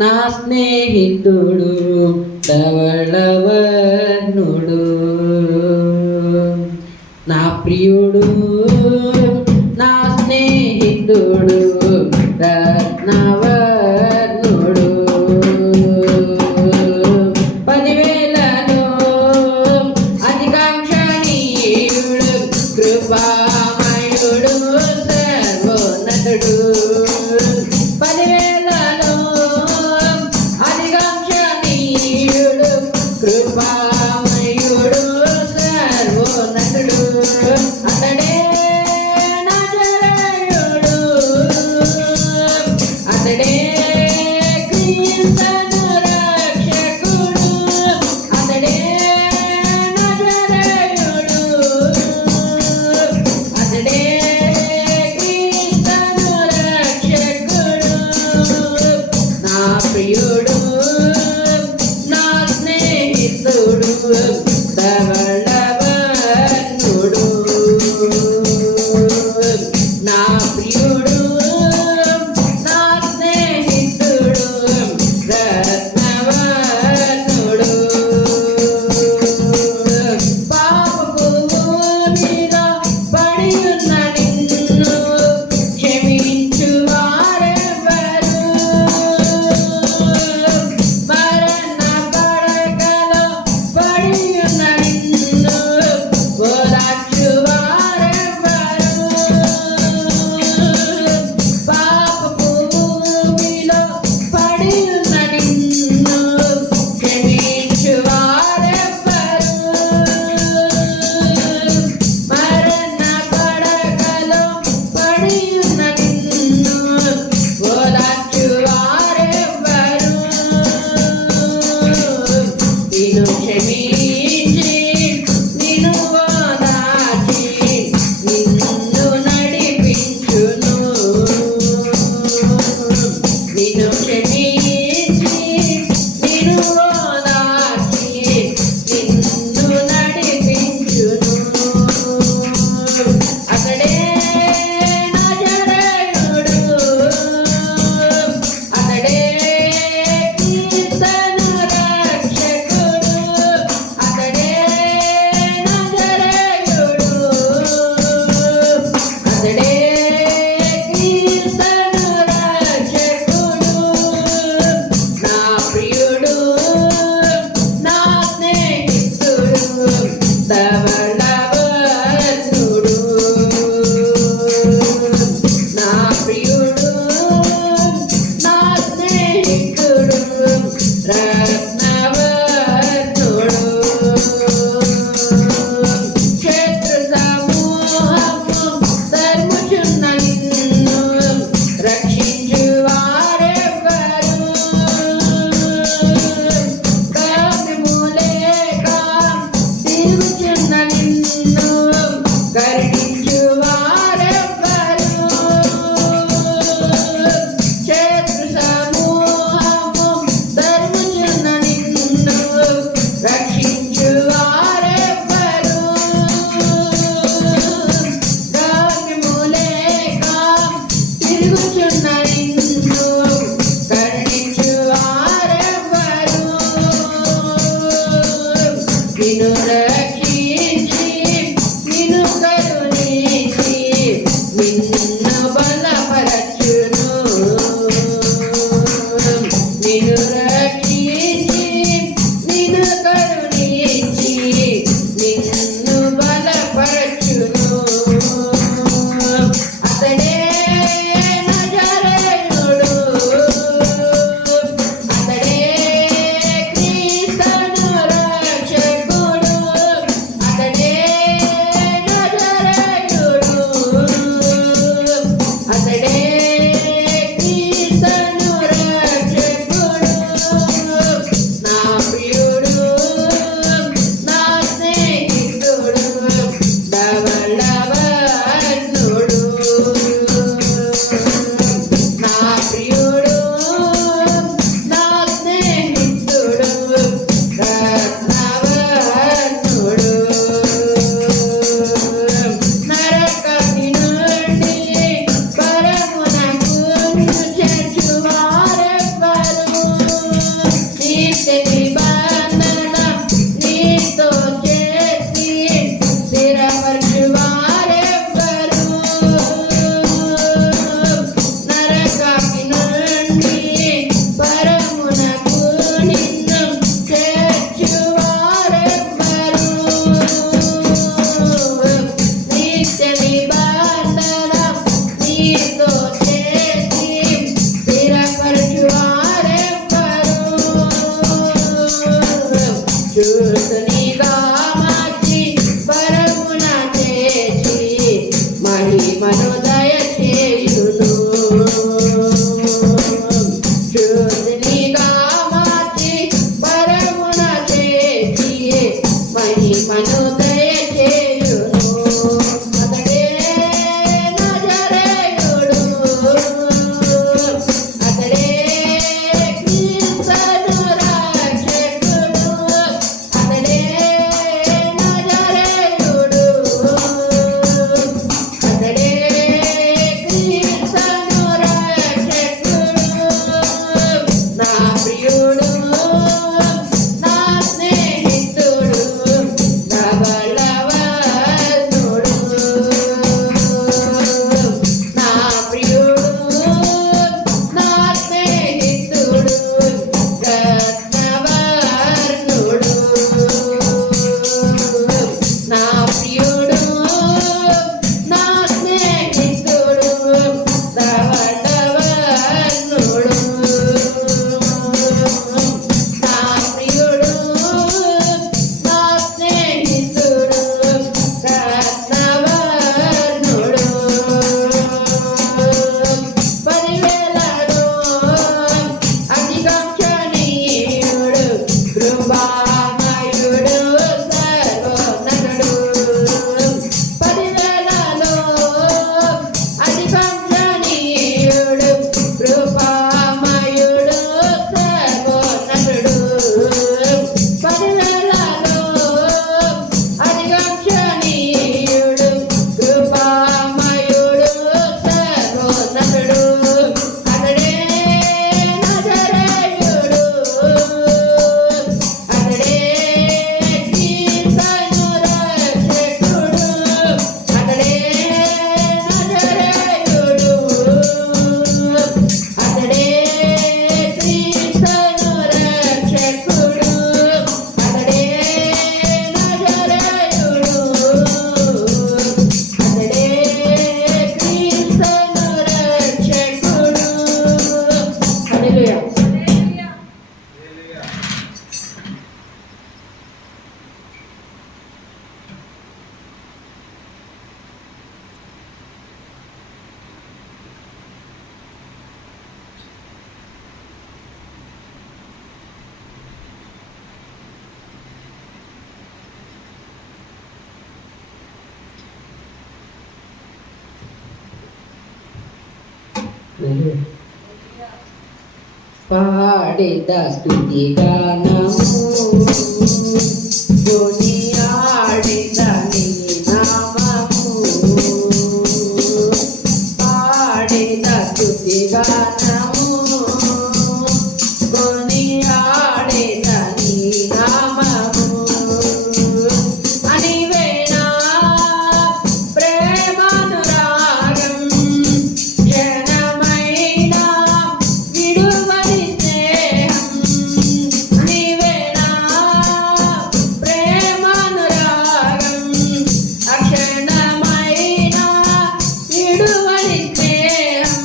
నా స్నేహితుడు ధవళవర్ణుడు, నా ప్రియుడు, నా స్నేహితుడు రత్నవర్ణుడు. 10,000లో అధికాంక్షణీయుడు, కృపామయుడు, సర్వోన్నతుడు. 10,000లో అధికాంక్షణీయుడు, కృపామయుడు, సర్వోన్నతుడు. అతడే నజరేయుడు, అతడే క్రీస్తును రక్షకుడు, అతడే నజరేయుడు, అతడే క్రీస్తును రక్షకుడు. నా ప్రియుడు, నా స్నేహితుడు ధవళవర్ణుడు, నా ప్రియుడు, నా స్నేహితుడు రత్నవర్ణుడు. పాపపు భూమిలో పడియున్న నిన్ను క్షమించు వారెవ్వరు, పాడిద స్తుతి గానము కొనియాడిద నీ నామము పాడిద స్తుతి గానము కొనియాడిద నీ నామము అనివేనా ప్రేమానురాగం జనమైన విడువని స్నేహం అనివేనా ప్రేమానురాగం అక్షణమైన విడువని స్నేహం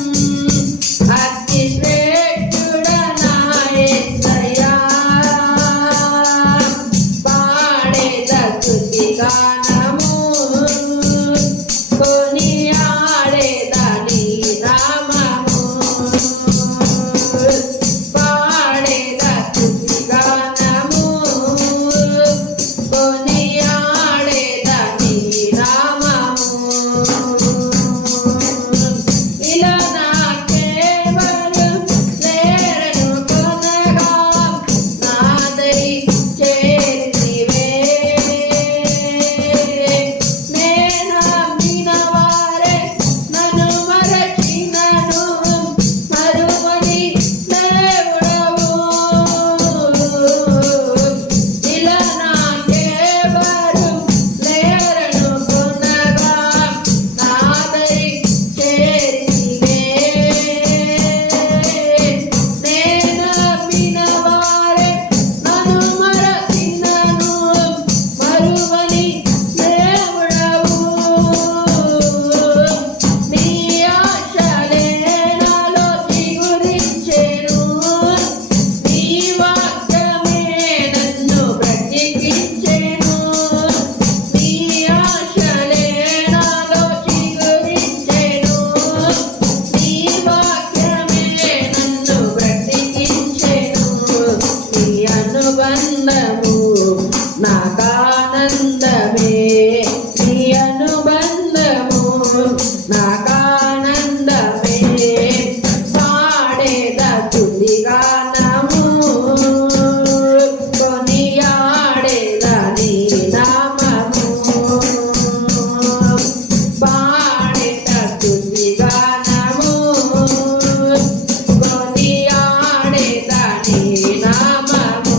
అతి శ్రేష్ఠుడ నా యేసయ్యా పాడేద స్తుతి గానము కొనియాడేద నీ నామము పాడేద స్తుతి గానము కొనియాడేద నీ నామము ఇలా నాకెవరు లేరను కొనగా నాదై చేరితివే నేనమ్మిన వారే నన్ను మరచినను మరువని దేవుడవు ఇలా నాకెవరు లేరను కొనగా నాదై చేరితివే నేనమ్మిన వారే నన్ను మరచినను మరువని దేవుడవు నీ ఆశలే నాలో చిగురించెను నీ వాక్యమే నన్ను బ్రతికించెను నీ ఆశలే నాలో చిగురించెను నీ వాక్యమే నన్ను బ్రతికించెను నీ అనుబంధము నాకానందమే నీ అనుబంధము నాకానందమే పాడేద స్తుతి గానము కొనియాడేద నీ నామము పాడేద స్తుతి గానము కొనియాడేద నీ నామము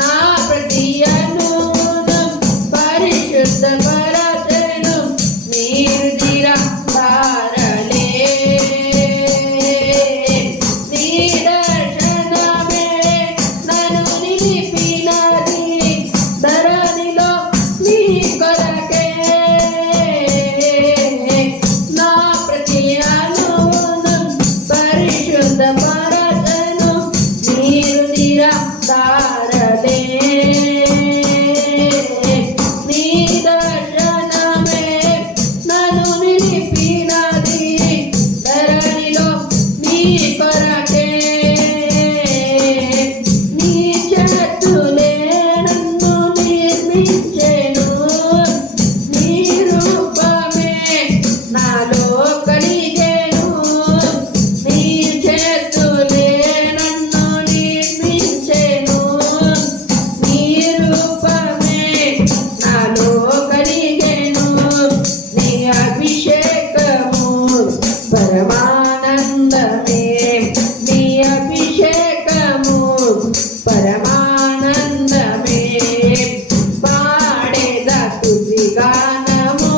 నా ప్రతి అనుగుణం పరిశుద్ధపరచెను నీరు దిరధారలే నీ దర్శనమే నన్ను నిలిపినది ధరణిలో నీ కొరకే నా ప్రతి అనుగుణం పరిశుద్ధపరచెను నీరు దిరధారలే నీ దర్శనమే నన్ను నిలిపినది ధరణిలో నీ కొరకే నీ చేతులే నన్ను నిర్మించెను నీ రూపమే నాలో కలిగెను నీ చేతులే నన్ను నిర్మించెను నీ రూపమే నాలో కలిగెను నీ అభిషేకము పరమానందమే నీ అభిషేకము పరమానందమే పాడేద స్తుతి గానము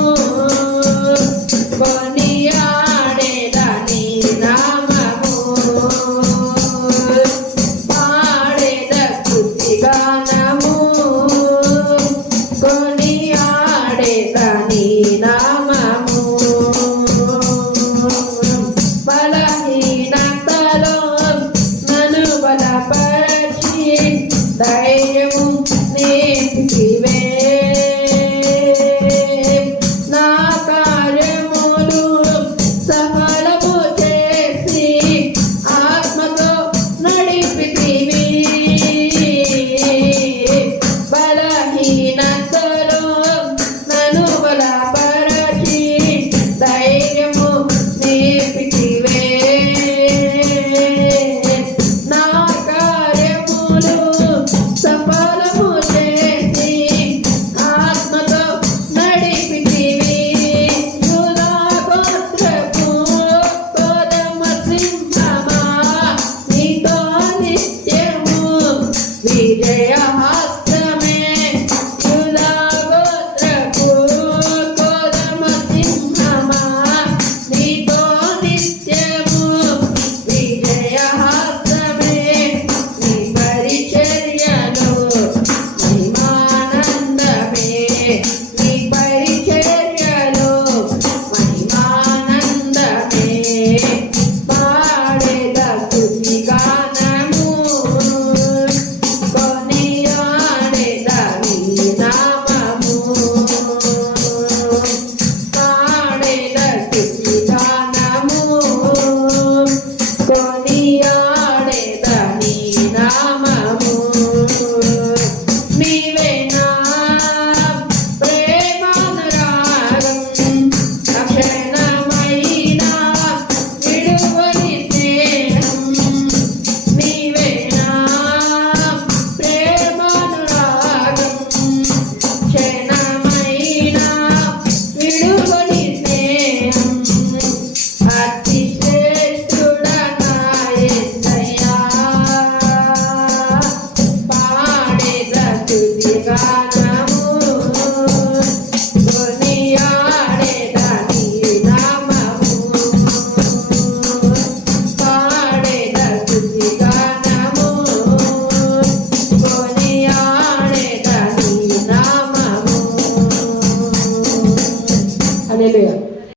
కొనియాడేద నీ నామము పాడేద స్తుతి గానము కొనియాడేద నీ నామము బలహీన గానము